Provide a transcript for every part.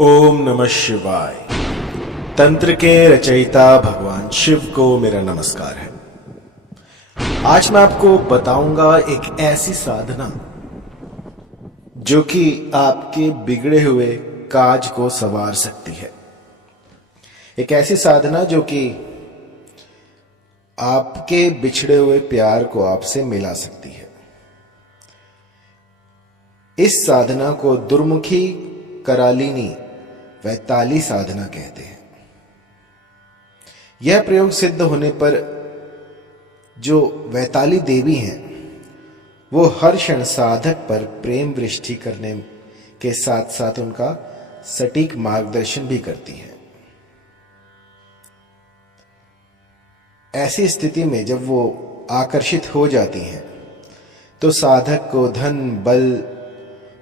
ओम नमः शिवाय। तंत्र के रचयिता भगवान शिव को मेरा नमस्कार है। आज मैं आपको बताऊंगा एक ऐसी साधना जो कि आपके बिगड़े हुए काज को संवार सकती है। एक ऐसी साधना जो कि आपके बिछड़े हुए प्यार को आपसे मिला सकती है। इस साधना को दुर्मुखी करालिनी वैताली साधना कहते हैं। यह प्रयोग सिद्ध होने पर जो वैताली देवी हैं वो हर क्षण साधक पर प्रेम वृष्टि करने के साथ साथ उनका सटीक मार्गदर्शन भी करती हैं। ऐसी स्थिति में जब वो आकर्षित हो जाती हैं तो साधक को धन, बल,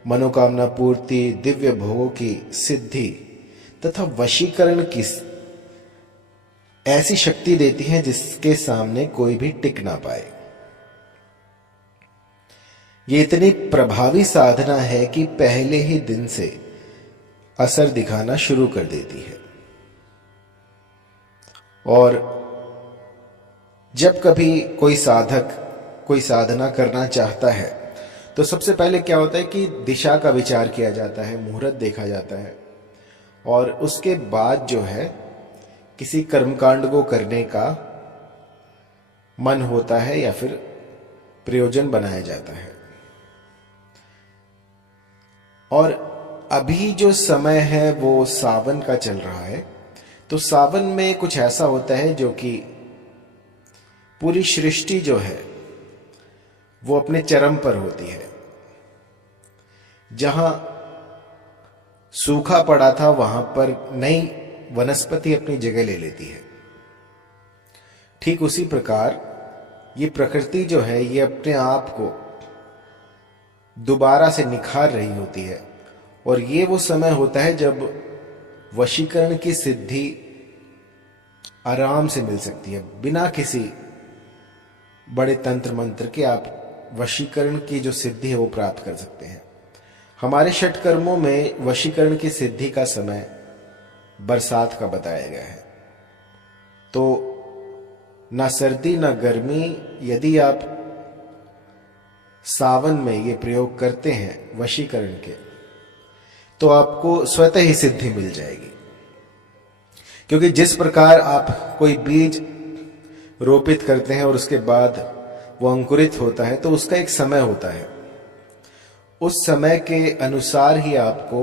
मनोकामना पूर्ति, दिव्य भोगों की सिद्धि तथा वशीकरण की ऐसी शक्ति देती हैं जिसके सामने कोई भी टिक ना पाए। ये इतनी प्रभावी साधना है कि पहले ही दिन से असर दिखाना शुरू कर देती है। और जब कभी कोई साधक कोई साधना करना चाहता है तो सबसे पहले क्या होता है कि दिशा का विचार किया जाता है, मुहूर्त देखा जाता है और उसके बाद जो है किसी कर्मकांड को करने का मन होता है या फिर प्रयोजन बनाया जाता है। और अभी जो समय है वो सावन का चल रहा है, तो सावन में कुछ ऐसा होता है जो कि पूरी सृष्टि जो है वो अपने चरम पर होती है। जहां सूखा पड़ा था वहां पर नई वनस्पति अपनी जगह ले लेती है। ठीक उसी प्रकार ये प्रकृति जो है ये अपने आप को दोबारा से निखार रही होती है। और ये वो समय होता है जब वशीकरण की सिद्धि आराम से मिल सकती है। बिना किसी बड़े तंत्र मंत्र के आप वशीकरण की जो सिद्धि है वो प्राप्त कर सकते हैं। हमारे षट कर्मों में वशीकरण की सिद्धि का समय बरसात का बताया गया है। तो ना सर्दी ना गर्मी, यदि आप सावन में ये प्रयोग करते हैं वशीकरण के तो आपको स्वतः ही सिद्धि मिल जाएगी। क्योंकि जिस प्रकार आप कोई बीज रोपित करते हैं और उसके बाद वो अंकुरित होता है तो उसका एक समय होता है। उस समय के अनुसार ही आपको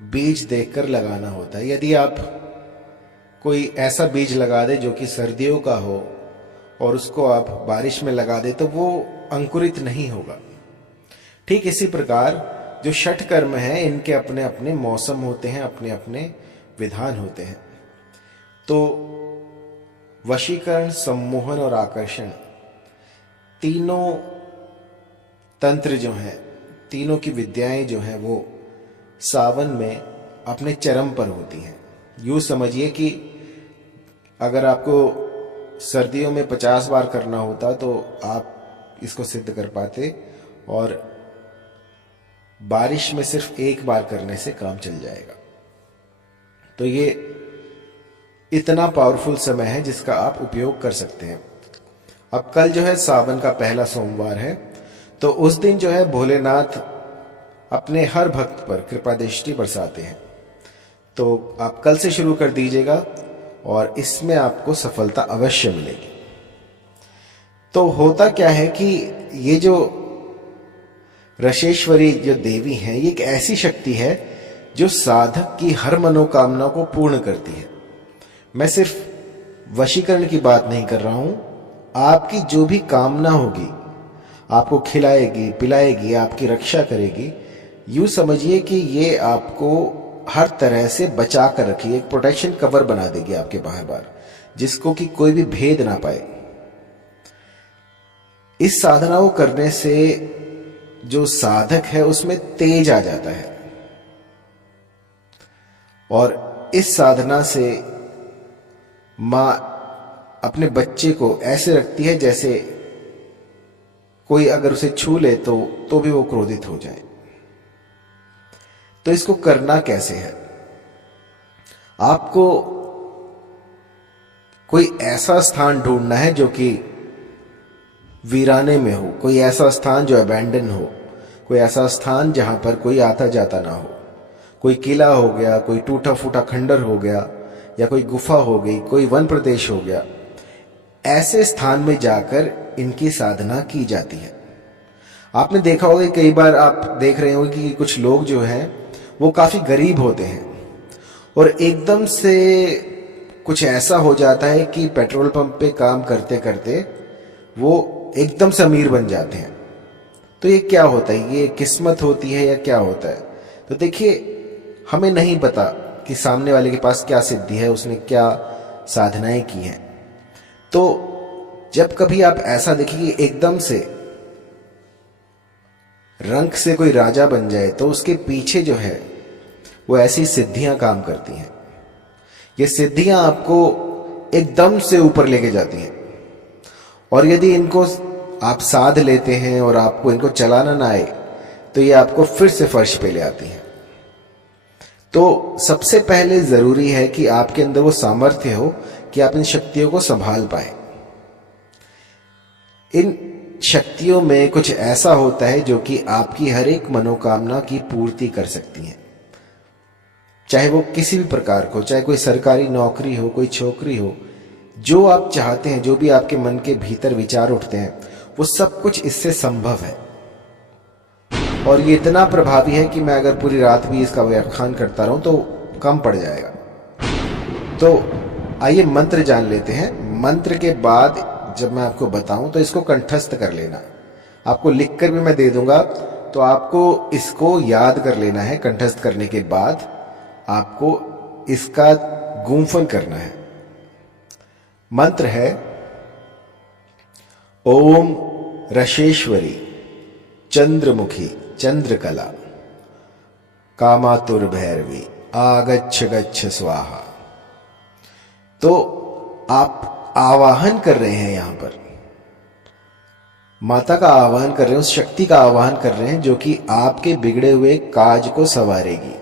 बीज देखकर लगाना होता है। यदि आप कोई ऐसा बीज लगा दे जो कि सर्दियों का हो और उसको आप बारिश में लगा दे तो वो अंकुरित नहीं होगा। ठीक इसी प्रकार जो षट कर्म है इनके अपने अपने मौसम होते हैं, अपने अपने विधान होते हैं। तो वशीकरण, सम्मोहन और आकर्षण तीनों तंत्र जो हैं, तीनों की विद्याएं जो हैं वो सावन में अपने चरम पर होती हैं। यूं समझिए कि अगर आपको सर्दियों में 50 बार करना होता तो आप इसको सिद्ध कर पाते और बारिश में सिर्फ एक बार करने से काम चल जाएगा। तो ये इतना पावरफुल समय है जिसका आप उपयोग कर सकते हैं। अब कल जो है सावन का पहला सोमवार है, तो उस दिन जो है भोलेनाथ अपने हर भक्त पर कृपा दृष्टि बरसाते हैं। तो आप कल से शुरू कर दीजिएगा और इसमें आपको सफलता अवश्य मिलेगी। तो होता क्या है कि ये जो रसेश्वरी जो देवी हैं ये एक ऐसी शक्ति है जो साधक की हर मनोकामना को पूर्ण करती है। मैं सिर्फ वशीकरण की बात नहीं कर रहा हूं, आपकी जो भी कामना होगी आपको खिलाएगी, पिलाएगी, आपकी रक्षा करेगी। यूं समझिए कि ये आपको हर तरह से बचा कर रखी, एक प्रोटेक्शन कवर बना देगी आपके बार जिसको कि कोई भी भेद ना पाए। इस साधना को करने से जो साधक है उसमें तेज आ जाता है और इस साधना से मां अपने बच्चे को ऐसे रखती है जैसे कोई अगर उसे छू ले तो भी वो क्रोधित हो जाए। तो इसको करना कैसे है? आपको कोई ऐसा स्थान ढूंढना है जो कि वीराने में हो, कोई ऐसा स्थान जो अबैंडन हो, कोई ऐसा स्थान जहां पर कोई आता जाता ना हो। कोई किला हो गया, कोई टूटा फूटा खंडर हो गया, या कोई गुफा हो गई, कोई वन प्रदेश हो गया। ऐसे स्थान में जाकर इनकी साधना की जाती है। आपने देखा होगा, कई बार आप देख रहे होंगे कि कुछ लोग जो हैं वो काफी गरीब होते हैं और एकदम से कुछ ऐसा हो जाता है कि पेट्रोल पंप पे काम करते करते वो एकदम से अमीर बन जाते हैं। तो ये क्या होता है? ये किस्मत होती है या क्या होता है? तो देखिए, हमें नहीं पता कि सामने वाले के पास क्या सिद्धि है, उसने क्या साधनाएं की हैं। तो जब कभी आप ऐसा देखिए कि एकदम से रंक से कोई राजा बन जाए, तो उसके पीछे जो है वो ऐसी सिद्धियां काम करती हैं। ये सिद्धियां आपको एकदम से ऊपर लेके जाती हैं, और यदि इनको आप साध लेते हैं और आपको इनको चलाना ना आए, तो ये आपको फिर से फर्श पे ले आती हैं। तो सबसे पहले जरूरी है कि आपके अंदर वो सामर्थ्य हो कि आप इन शक्तियों को संभाल पाए। इन शक्तियों में कुछ ऐसा होता है जो कि आपकी हर एक मनोकामना की पूर्ति कर सकती हैं, चाहे वो किसी भी प्रकार को, चाहे कोई सरकारी नौकरी हो, कोई छोकरी हो। जो आप चाहते हैं, जो भी आपके मन के भीतर विचार उठते हैं, वो सब कुछ इससे संभव है। और ये इतना प्रभावी है कि मैं अगर पूरी रात भी इसका व्याख्यान करता रहूं तो कम पड़ जाएगा। तो आइए मंत्र जान लेते हैं। मंत्र के बाद जब मैं आपको बताऊं तो इसको कंठस्थ कर लेना। आपको लिखकर भी मैं दे दूंगा, तो आपको इसको याद कर लेना है। कंठस्थ करने के बाद आपको इसका गुंफन करना है। मंत्र है ओम रशेश्वरी चंद्रमुखी चंद्रकला कामातुर भैरवी आगच्छ गच्छ स्वाहा। तो आप आवाहन कर रहे हैं, यहां पर माता का आवाहन कर रहे हैं, उस शक्ति का आवाहन कर रहे हैं जो कि आपके बिगड़े हुए काज को संवारेगी।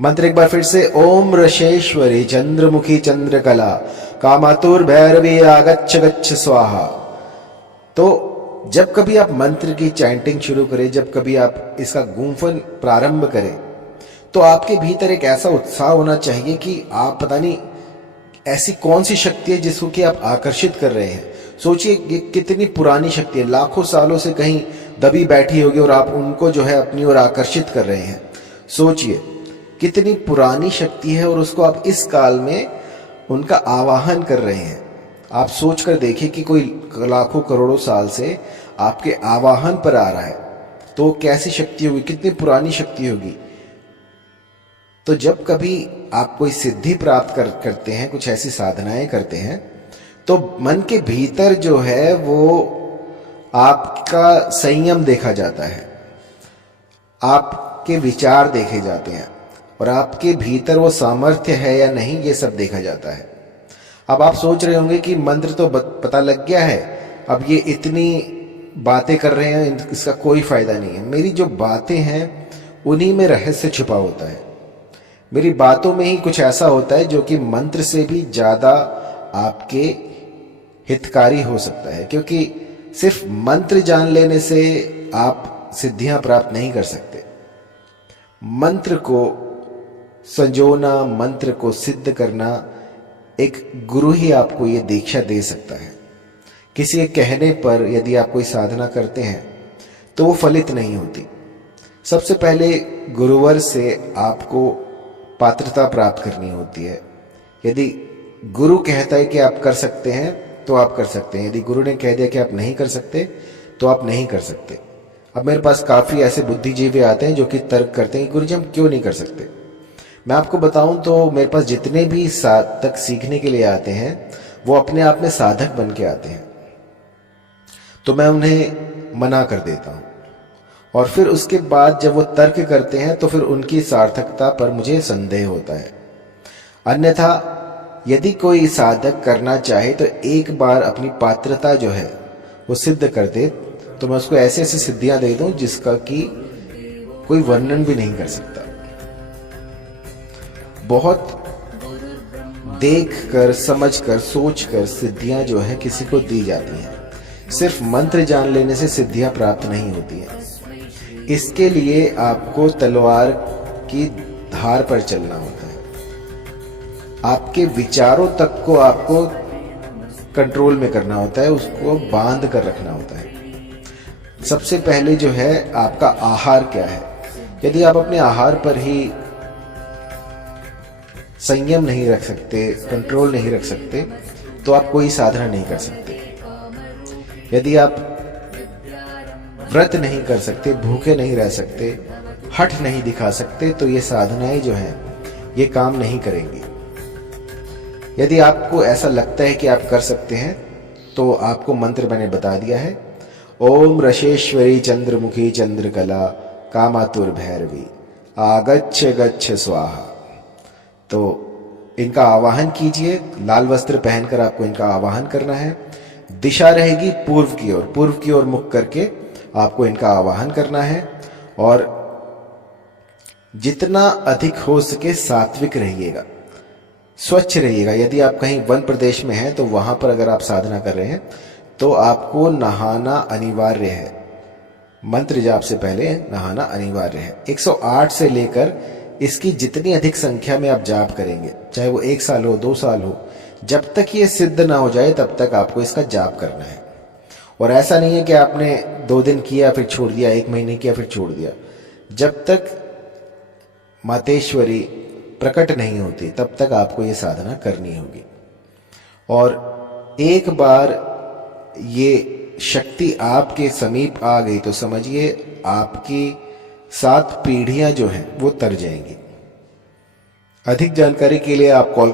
मंत्र एक बार फिर से, ओम रशेश्वरी चंद्रमुखी चंद्रकला कामातुर भैरवी आगच्छ गच्छ स्वाहा। तो जब कभी आप मंत्र की चैंटिंग शुरू करें, जब कभी आप इसका गुंफन प्रारंभ करें, तो आपके भीतर एक ऐसा उत्साह होना चाहिए कि आप पता नहीं ऐसी कौन सी शक्ति है जिसको कि आप आकर्षित कर रहे हैं। सोचिए ये कितनी पुरानी शक्ति है, लाखों सालों से कहीं दबी बैठी होगी और आप उनको जो है अपनी ओर आकर्षित कर रहे हैं। सोचिए कितनी पुरानी शक्ति है और उसको आप इस काल में उनका आवाहन कर रहे हैं। आप सोचकर देखिए कि कोई लाखों करोड़ों साल से आपके आवाहन पर आ रहा है, तो कैसी शक्ति होगी, कितनी पुरानी शक्ति होगी। तो जब कभी आप कोई सिद्धि प्राप्त करते हैं, कुछ ऐसी साधनाएं करते हैं, तो मन के भीतर जो है वो आपका संयम देखा जाता है, आपके विचार देखे जाते हैं, और आपके भीतर वो सामर्थ्य है या नहीं, ये सब देखा जाता है। अब आप सोच रहे होंगे कि मंत्र तो पता लग गया है, अब ये इतनी बातें कर रहे हैं, इसका कोई फायदा नहीं है। मेरी जो बातें हैं उन्हीं में रहस्य छिपा होता है। मेरी बातों में ही कुछ ऐसा होता है जो कि मंत्र से भी ज्यादा आपके हितकारी हो सकता है, क्योंकि सिर्फ मंत्र जान लेने से आप सिद्धियां प्राप्त नहीं कर सकते। मंत्र को संजोना, मंत्र को सिद्ध करना एक गुरु ही आपको ये दीक्षा दे सकता है। किसी के कहने पर यदि आप कोई साधना करते हैं तो वो फलित नहीं होती। सबसे पहले गुरुवर से आपको पात्रता प्राप्त करनी होती है। यदि गुरु कहता है कि आप कर सकते हैं तो आप कर सकते हैं, यदि गुरु ने कह दिया कि आप नहीं कर सकते तो आप नहीं कर सकते। अब मेरे पास काफी ऐसे बुद्धिजीवी आते हैं जो कि तर्क करते हैं कि गुरुजी हम क्यों नहीं कर सकते। मैं आपको बताऊं तो मेरे पास जितने भी साधक सीखने के लिए आते हैं वो अपने आप में साधक बन के आते हैं, तो मैं उन्हें मना कर देता हूं, और फिर उसके बाद जब वो तर्क करते हैं तो फिर उनकी सार्थकता पर मुझे संदेह होता है। अन्यथा यदि कोई साधक करना चाहे तो एक बार अपनी पात्रता जो है वो सिद्ध कर दे, तो मैं उसको ऐसे ऐसी सिद्धियां दे दूं जिसका कि कोई वर्णन भी नहीं कर सकता। बहुत देख कर, समझ कर, सोच कर सिद्धियां जो है किसी को दी जाती हैं। सिर्फ मंत्र जान लेने से सिद्धियां प्राप्त नहीं होती हैं। इसके लिए आपको तलवार की धार पर चलना होता है। आपके विचारों तक को आपको कंट्रोल में करना होता है, उसको बांध कर रखना होता है। सबसे पहले जो है आपका आहार क्या है। यदि आप अपने आहार पर ही संयम नहीं रख सकते, कंट्रोल नहीं रख सकते, तो आप कोई साधना नहीं कर सकते। यदि आप व्रत नहीं कर सकते, भूखे नहीं रह सकते, हठ नहीं दिखा सकते, तो ये साधनाएं जो हैं ये काम नहीं करेंगी। यदि आपको ऐसा लगता है कि आप कर सकते हैं, तो आपको मंत्र मैंने बता दिया है। ओम रशेश्वरी चंद्रमुखी चंद्रकला कामातुर भैरवी आगच्छ गच्छ स्वाहा। तो इनका आवाहन कीजिए। लाल वस्त्र पहनकर आपको इनका आवाहन करना है। दिशा रहेगी पूर्व की ओर, पूर्व की ओर मुख करके आपको इनका आवाहन करना है। और जितना अधिक हो सके सात्विक रहिएगा, स्वच्छ रहिएगा। यदि आप कहीं वन प्रदेश में हैं तो वहां पर अगर आप साधना कर रहे हैं तो आपको नहाना अनिवार्य है। मंत्र जाप से पहले नहाना अनिवार्य है। 108 से लेकर इसकी जितनी अधिक संख्या में आप जाप करेंगे, चाहे वो 1 साल हो, 2 साल हो, जब तक ये सिद्ध ना हो जाए तब तक आपको इसका जाप करना है। और ऐसा नहीं है कि आपने 2 दिन किया फिर छोड़ दिया, 1 महीने किया फिर छोड़ दिया। जब तक मातेश्वरी प्रकट नहीं होती तब तक आपको ये साधना करनी होगी। और एक बार ये शक्ति आपके समीप आ गई तो समझिए आपकी 7 पीढ़ियां जो हैं वो तर जाएंगी। अधिक जानकारी के लिए आप कॉल